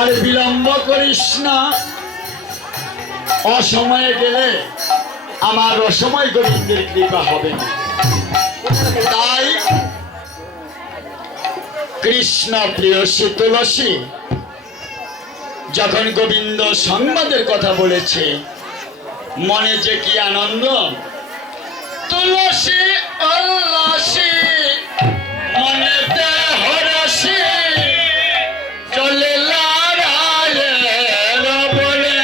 আর বিলম্ব করিস না, অসময়ে গেলে আমার অসময় গোবিন্দের কৃপা হবে না। তাই কৃষ্ণ প্রিয়সী তুলসী যখন গোবিন্দ সংবাদের কথা বলেছে, মনে যে কি আনন্দ। তুলসী উল্লাসী মনেতে হরসী চলে লড়াইয়ের বনে।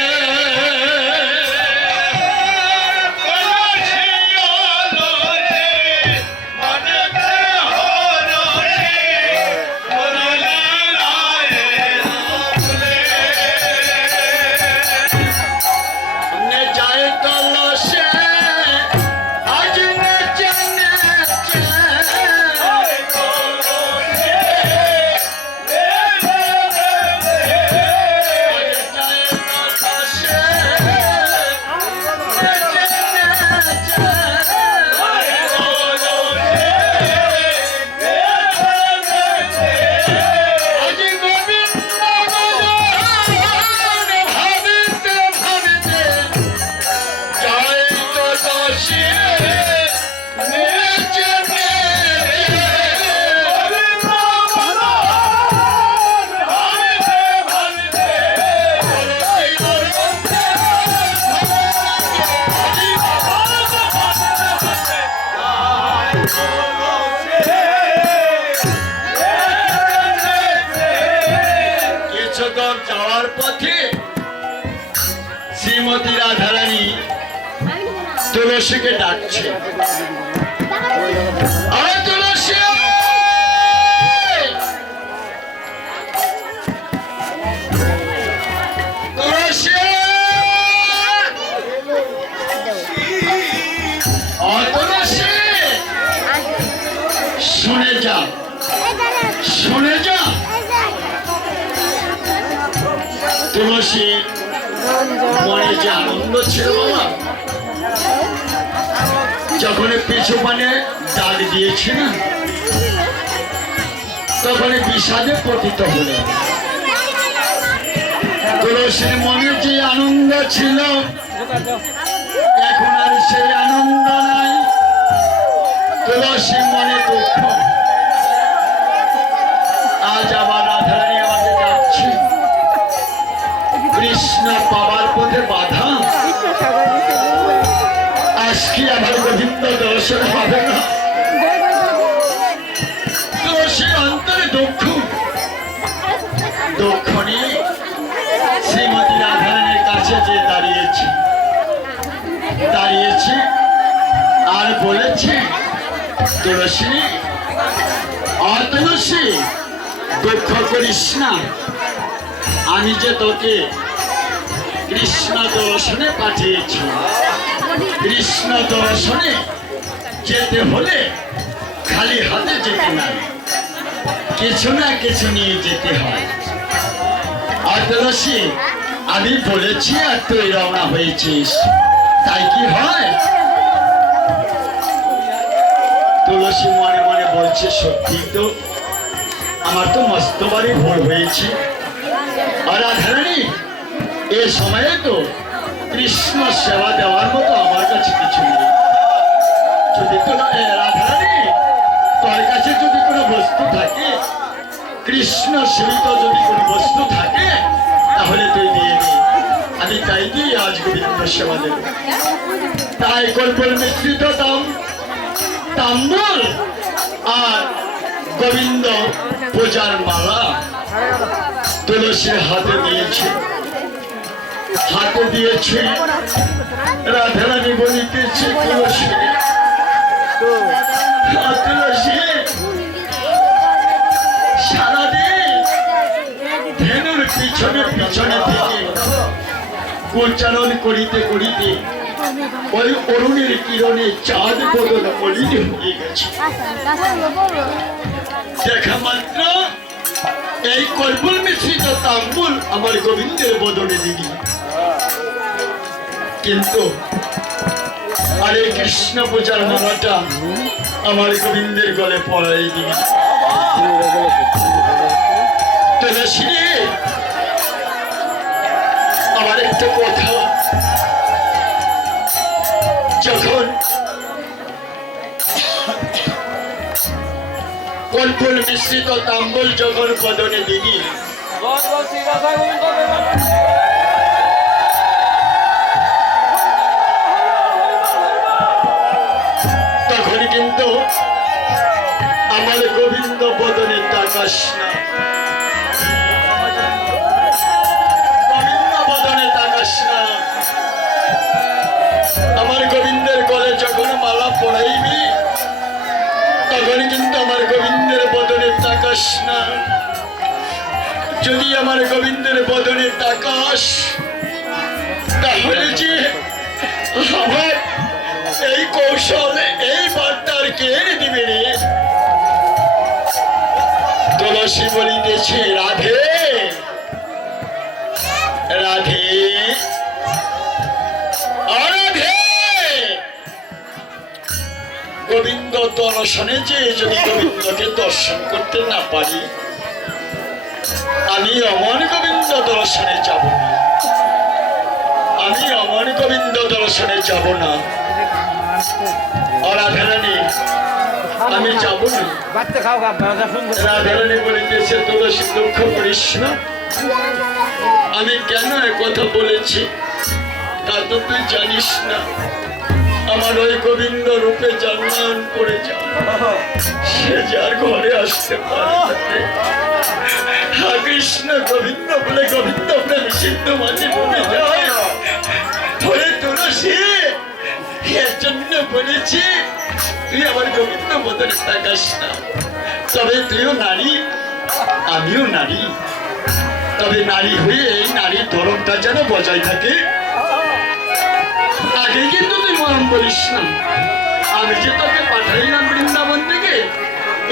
যাওয়ার পথে শ্রীমতী রাধারানী তুলসীকে ডাকছে, তুলসী তুলসী তুলসী শুনে যা, শুনে যা। তুলসী মনে যে আনন্দ ছিল বাবা, যখন পিছু পানে ডাক দিয়েছে না, তখন বিষাদে পতিত হল। তুলসীর মনে যে আনন্দ ছিল, এখন আর সেই আনন্দ নাই। তুলসীর মনে দুঃখ। আজ আবার রাধারানী আমাকে ডাকছে, কৃষ্ণ পাবার পথে বাধা, আজকে আমার গোবিন্দ দর্শন হবে না। তুলসীর অন্তরে দুঃখ, দুঃখ নিয়ে শ্রীমতী রাধারানীর কাছে যে দাঁড়িয়েছে আর বলেছে, তুলসী তুলসী দুঃখ করিস না, আমি যে তোকে কৃষ্ণ দর্শনে পাঠিয়েছি। কৃষ্ণ দর্শনে যেতে হলে খালি হাতে যেতে না, কিছু না কিছু নিয়ে যেতে হয়। আর তুলসী আমি বলেছি আর তুই রওনা হয়েছিস, তাই কি হয়? তুলসী মনে মনে বলছে, সত্যি তো আমার তো মস্ত বাড়ি ভুল হয়েছে। আর রাধারানী এ সময়ে তো কৃষ্ণ সেবা দেওয়ার মতো আমার কাছে কিছু নেই। যদি তো রাধারানী তোর কাছে যদি কোনো বস্তু থাকে, কৃষ্ণ সেবিত যদি কোনো বস্তু থাকে, তাহলে তুই দিয়ে দে, আমি তাই দিয়ে আজ গোবিন্দ সেবা দেব। তাই কল্পল মিশ্রিত তাম্বুল আর গোবিন্দ পূজার মালা তুলসীর হাতে দিয়েছে। রাধারানী বলিতেছে, তুলসী তুলসী সারাদিন ধেনুর পিছনে পিছনে থেকে গোচারণ করিতে করিতে ওই অরুণের কিরণে চাঁদ বদল মলিন হয়ে গেছে। দেখা মাত্র এই কল্পল মিশ্রিত তাম্বুল আমার গোবিন্দের বদনে দিদি, কিন্তু আরে কৃষ্ণ পূজার মালাটা আমার গোবিন্দের গলে পড়াই দিবি। তুলসী একটা কথা, যখন কল্পল মিশ্রিত তাম্বল যখন বদনে দিদি তখন কিন্তু আমার গোবিন্দ বদনে তাকাস না, গোবিন্দ বদনে তাকাস না। আমার গোবিন্দের গলে যখন মালা পড়াইবি তখন কিন্তু আমার গোবিন্দের বদনে তাকাস না। যদি আমার গোবিন্দের বদনে তাকাস তাহলে যে আমার এই কৌশল এই বার্তার কে দিবে রে? তুলসী বলিতেছে রাধে রাধে রাধে। গোবিন্দ দর্শনে যে যদি গোবিন্দকে দর্শন করতে না পারি আমি অমর গোবিন্দ দর্শনে যাব না, আমি অমর গোবিন্দ দর্শনে যাব না। রাধারানী আমি যাব না। রাধারানী বলিতেছে তুলসী দুঃখ করিস না, আমি কেন কথা বলেছি তা তো তুই জানিস না। আমার ওই গোবিন্দ রূপে জন্মায়ন করে যা, সে যার ঘরে আসতে পারে। হ্যাঁ কৃষ্ণ গোবিন্দ বলে গোবিন্দ প্রেম সিদ্ধ মাঝে ডুবে যায়। বলে তুলসী এর জন্য বলেছি তুই আমার গোবিন্দ বদলে তাকাস না। তবে তুইও নারী আমিও নারী, তবে নারী হয়ে এই নারীর ধরনটা যেন বজায় থাকে। আগে কিন্তু তুই মরম বলিস না, আমি যে তোকে পাঠাইলাম বৃন্দাবন থেকে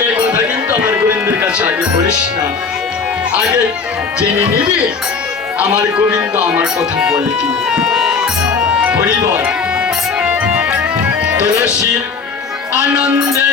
এই কথা কিন্তু আমার গোবিন্দের কাছে আগে বলিস না। আগে জেনে নিবি আমার গোবিন্দ আমার কথা বলে কি। হরিবল তুলসীর আনন্দে